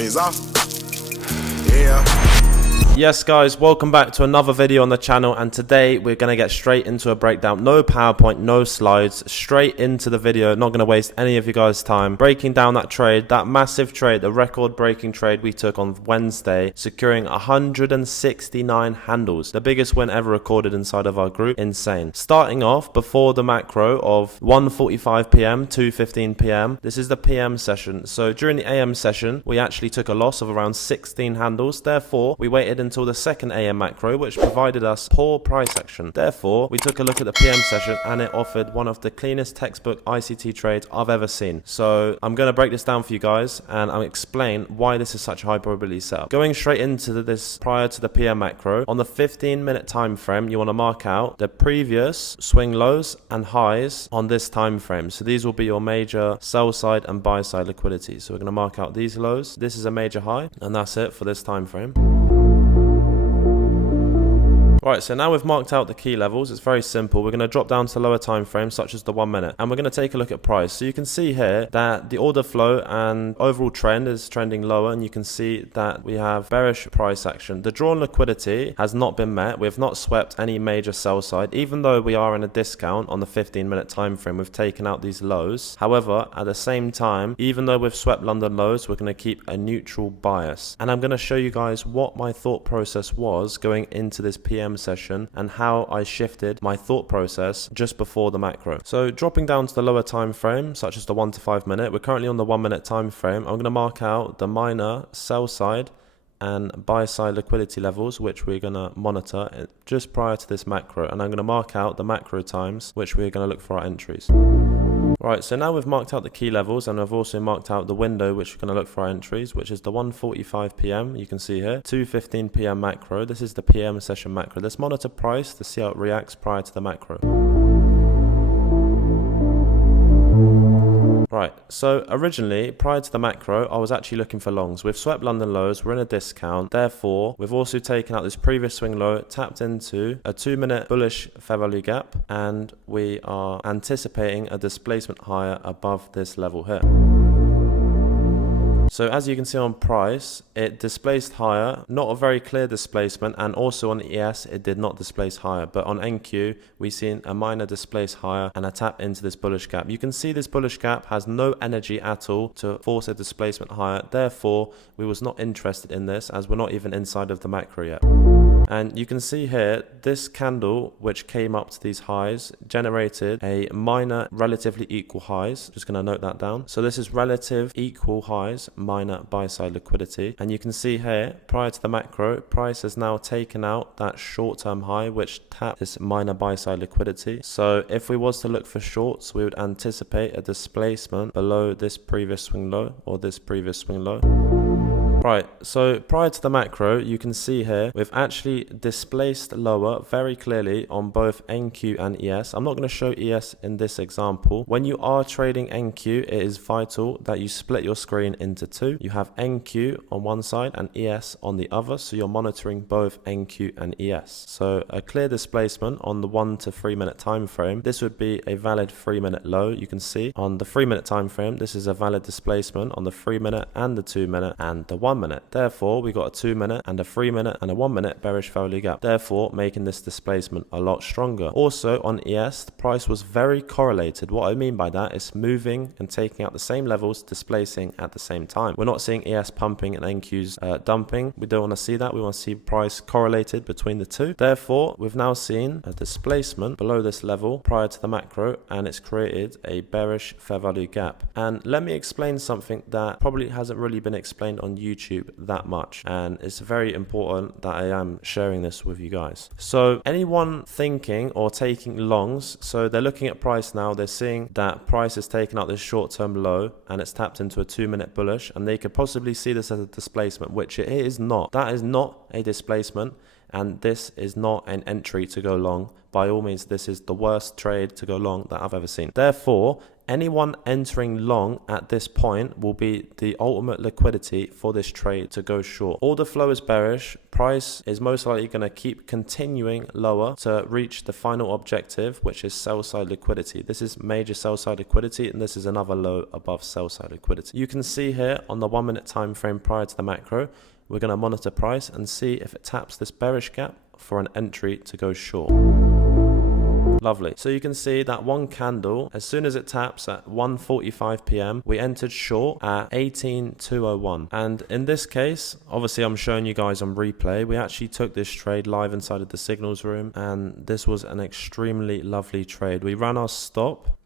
He's off. Yeah. Yes guys, welcome back to another video on the channel, and today we're going to get straight into a breakdown. No PowerPoint, no slides, straight into the video. Not going to waste any of you guys' time. Breaking down that trade, that massive trade, the record breaking trade we took on Wednesday, securing 169 handles. The biggest win ever recorded inside of our group. Insane. Starting off before the macro of 1:45 p.m, 2:15 p.m. This is the PM session. So during the AM session, we actually took a loss of around 16 handles. Therefore, we waited until the second AM macro, which provided us poor price action. Therefore, we took a look at the PM session and it offered one of the cleanest textbook ICT trades I've ever seen. So I'm going to break this down for you guys and I'll explain why this is such a high probability setup. Going straight into this prior to the PM macro, on the 15-minute time frame, you want to mark out the previous swing lows and highs on this time frame. So these will be your major sell side and buy side liquidity. So we're going to mark out these lows. This is a major high, and that's it for this time frame. Right, so now we've marked out the key levels. It's very simple. We're going to drop down to lower time frames, such as the 1 minute, and we're going to take a look at price. So you can see here that the order flow and overall trend is trending lower, and you can see that we have bearish price action. The drawn liquidity has not been met. We have not swept any major sell side, even though we are in a discount on the 15-minute time frame. We've taken out these lows. However, at the same time, even though we've swept London lows, we're going to keep a neutral bias. And I'm going to show you guys what my thought process was going into this PM session and how I shifted my thought process just before the macro. So dropping down to the lower time frame, such as the 1 to 5 minute, we're currently on the 1 minute time frame. I'm going to mark out the minor sell side and buy side liquidity levels, which we're going to monitor just prior to this macro, and I'm going to mark out the macro times, which we're going to look for our entries. Right, so now we've marked out the key levels, and I've also marked out the window which we're going to look for our entries, which is the 1:45 p.m. you can see here, 2:15 p.m. macro. This is the PM session macro. Let's monitor price to see how it reacts prior to the macro. Right, so originally, prior to the macro, I was actually looking for longs. We've swept London lows, we're in a discount. Therefore, we've also taken out this previous swing low, tapped into a 2-minute bullish fair value gap, and we are anticipating a displacement higher above this level here. So as you can see on price, it displaced higher, not a very clear displacement, and also on ES, it did not displace higher. But on NQ, we've seen a minor displace higher and a tap into this bullish gap. You can see this bullish gap has no energy at all to force a displacement higher. Therefore, we was not interested in this as we're not even inside of the macro yet. And you can see here, this candle, which came up to these highs, generated a minor relatively equal highs. Just going to note that down. So this is relative equal highs, minor buy side liquidity. And you can see here, prior to the macro, price has now taken out that short-term high, which tapped this minor buy side liquidity. So if we was to look for shorts, we would anticipate a displacement below this previous swing low or this previous swing low. Right, so prior to the macro, you can see here, we've actually displaced lower very clearly on both NQ and ES. I'm not going to show ES in this example. When you are trading NQ, it is vital that you split your screen into two. You have NQ on one side and ES on the other, so you're monitoring both NQ and ES. So a clear displacement on the 1 to 3 minute time frame, this would be a valid 3-minute low. You can see on the 3-minute time frame, this is a valid displacement on the 3-minute and the 2-minute and the 1 minute. Therefore, we got a 2-minute and a 3-minute and a 1-minute bearish fair value gap, therefore making this displacement a lot stronger. Also on ES, the price was very correlated. What I mean by that is moving and taking out the same levels, displacing at the same time. We're not seeing ES pumping and NQ's dumping. We don't want to see that. We want to see price correlated between the two. Therefore, we've now seen a displacement below this level prior to the macro, and it's created a bearish fair value gap. And let me explain something that probably hasn't really been explained on YouTube that much, and it's very important that I am sharing this with you guys. So anyone thinking or taking longs, so they're looking at price now, they're seeing that price has taken out this short-term low and it's tapped into a 2-minute bullish, and they could possibly see this as a displacement, which it is not. That is not a displacement, and this is not an entry to go long. By all means, this is the worst trade to go long that I've ever seen. Therefore, anyone entering long at this point will be the ultimate liquidity for this trade to go short. Order flow is bearish. Price is most likely going to keep continuing lower to reach the final objective, which is sell side liquidity. This is major sell side liquidity, and this is another low above sell side liquidity. You can see here on the 1 minute time frame prior to the macro, we're going to monitor price and see if it taps this bearish gap for an entry to go short. Lovely. So you can see that one candle, as soon as it taps at 1:45 p.m, we entered short at 18,201. And in this case, obviously I'm showing you guys on replay, we actually took this trade live inside of the signals room, and this was an extremely lovely trade. We ran our stop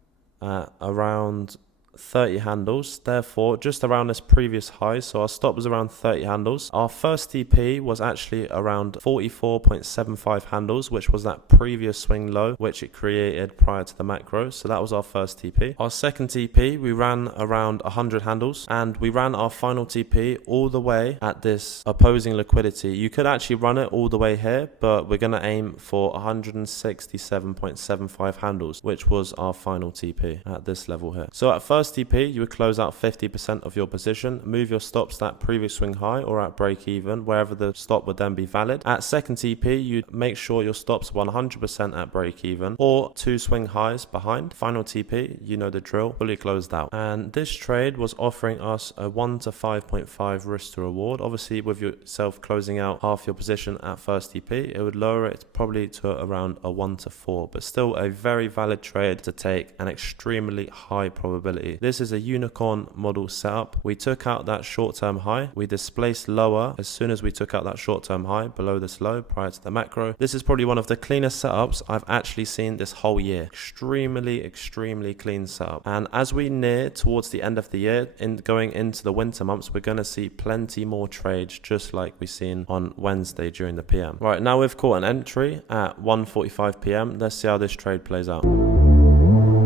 at around 30 handles, therefore just around this previous high. So our stop was around 30 handles. Our first TP was actually around 44.75 handles, which was that previous swing low which it created prior to the macro. So that was our first TP. Our second TP, we ran around 100 handles, and we ran our final TP all the way at this opposing liquidity. You could actually run it all the way here, but we're going to aim for 167.75 handles, which was our final TP at this level here. So at first TP, you would close out 50% of your position, move your stops that previous swing high or at break even, wherever the stop would then be valid. At second TP, you'd make sure your stops 100% at break even or 2 swing highs behind. Final TP, you know the drill, fully closed out. And this trade was offering us a 1 to 5.5 risk to reward. Obviously, with yourself closing out half your position at first TP, it would lower it probably to around a 1 to 4, but still a very valid trade to take, an extremely high probability. This is a unicorn model setup. We took out that short-term high. We displaced lower as soon as we took out that short-term high below this low prior to the macro. This is probably one of the cleanest setups I've actually seen this whole year. Extremely clean setup. And as we near towards the end of the year, going into the winter months, we're going to see plenty more trades, just like we've seen on Wednesday during the PM. Right, now we've caught an entry at 1:45 p.m. Let's see how this trade plays out.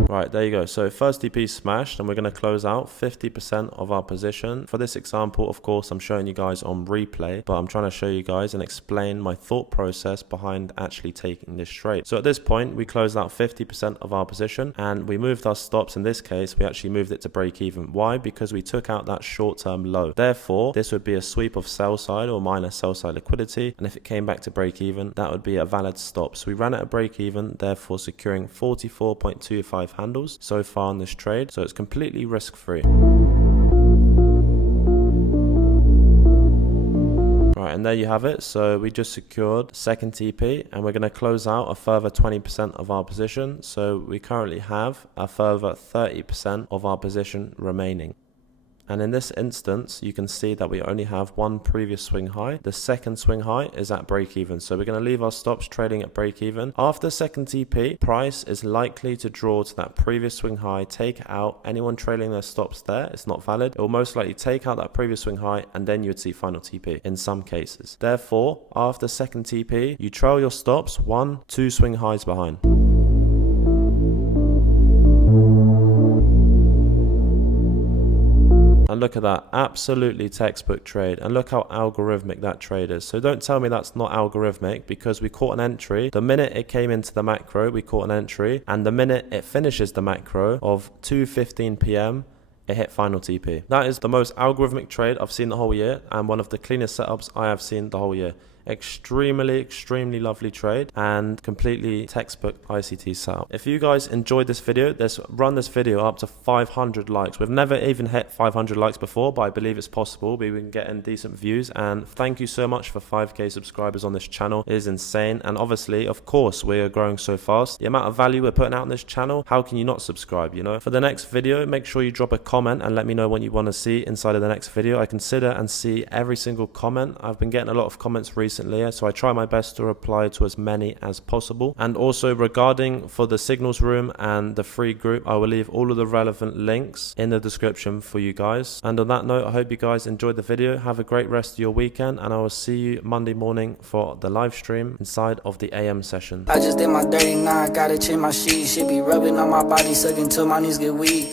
Right, there you go. So first TP smashed, and we're going to close out 50% of our position. For this example, of course, I'm showing you guys on replay, but I'm trying to show you guys and explain my thought process behind actually taking this trade. So at this point, we closed out 50% of our position, and we moved our stops. In this case, we actually moved it to break even. Why? Because we took out that short-term low. Therefore, this would be a sweep of sell side or minus sell side liquidity, and if it came back to break even, that would be a valid stop. So we ran it at break even, therefore securing 44.25 handles so far on this trade, so it's completely risk-free. Right, and there you have it. So we just secured second TP, and we're going to close out a further 20% of our position. So we currently have a further 30% of our position remaining. And in this instance, you can see that we only have one previous swing high. The second swing high is at break even. So we're going to leave our stops trading at break even. After second TP, price is likely to draw to that previous swing high, take out anyone trailing their stops there. It's not valid. It will most likely take out that previous swing high, and then you would see final TP in some cases. Therefore, after second TP, you trail your stops 1, 2 swing highs behind. And look at that, absolutely textbook trade. And look how algorithmic that trade is. So don't tell me that's not algorithmic, because we caught an entry. The minute it came into the macro, we caught an entry. And the minute it finishes the macro of 2:15 p.m, it hit final TP. That is the most algorithmic trade I've seen the whole year, and one of the cleanest setups I have seen the whole year. Extremely lovely trade, and completely textbook ICT setup. If you guys enjoyed this video, let's run this video up to 500 likes. We've never even hit 500 likes before, but I believe it's possible. We can get in decent views, and thank you so much for 5k subscribers on this channel. It is insane, and obviously, of course, we are growing so fast. The amount of value we're putting out on this channel, how can you not subscribe, you know? For the next video, make sure you drop a comment and let me know what you want to see inside of the next video. I consider and see every single comment. I've been getting a lot of comments recently, so I try my best to reply to as many as possible. And also regarding for the signals room and the free group, I will leave all of the relevant links in the description for you guys. And on that note, I hope you guys enjoyed the video. Have a great rest of your weekend, and I will see you Monday morning for the live stream inside of the AM session. I just did my dirty, now I gotta change my sheets. Shit be rubbing on my body, sucking till my knees get weak.